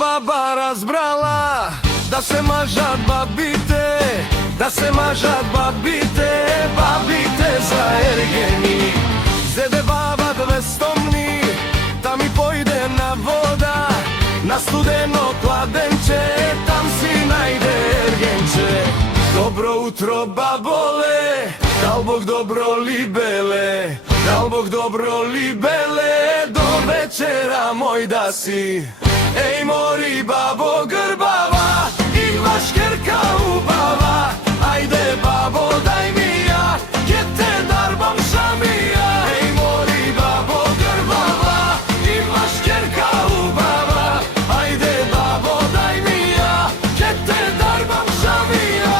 baba razbrala, da se mažat babite, da se mažat babite, babite za ergeni. Zede baba dvestomni, da mi pojde na voda, na studeno kladenče, tam si najde ergenče. Dobro utro babole, dal Bog dobro libele, dal Bog dobro libele, do večera moj da si. Ej mori babo grbava, imaš kerka ubava, ajde babo daj mi ja, kje te darbam šamija. Ej mori babo grbava, imaš kerka ubava, ajde babo daj mi ja, kje te darbam šamija.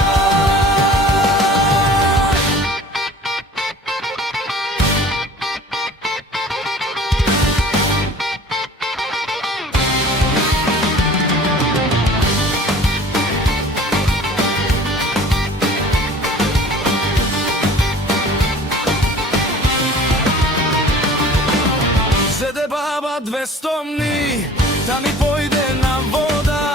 Zede baba dvestomni, da mi pojde na voda,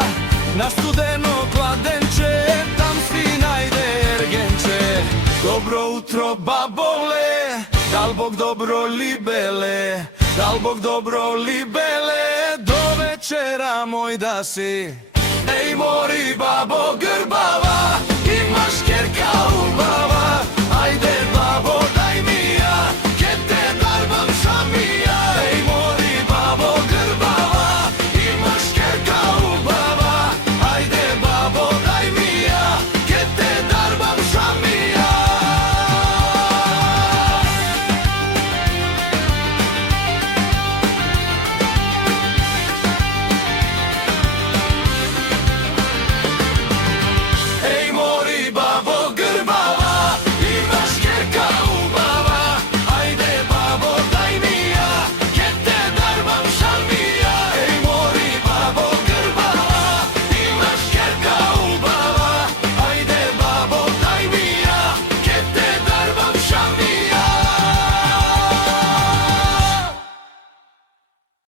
na studeno kladenče, tam si najde ergenče. Dobro utro babole, dal Bog dobro libele, dal Bog dobro libele, do večera moj da si. Ej mori babo grbava, imaš kerka ubava, ajde babo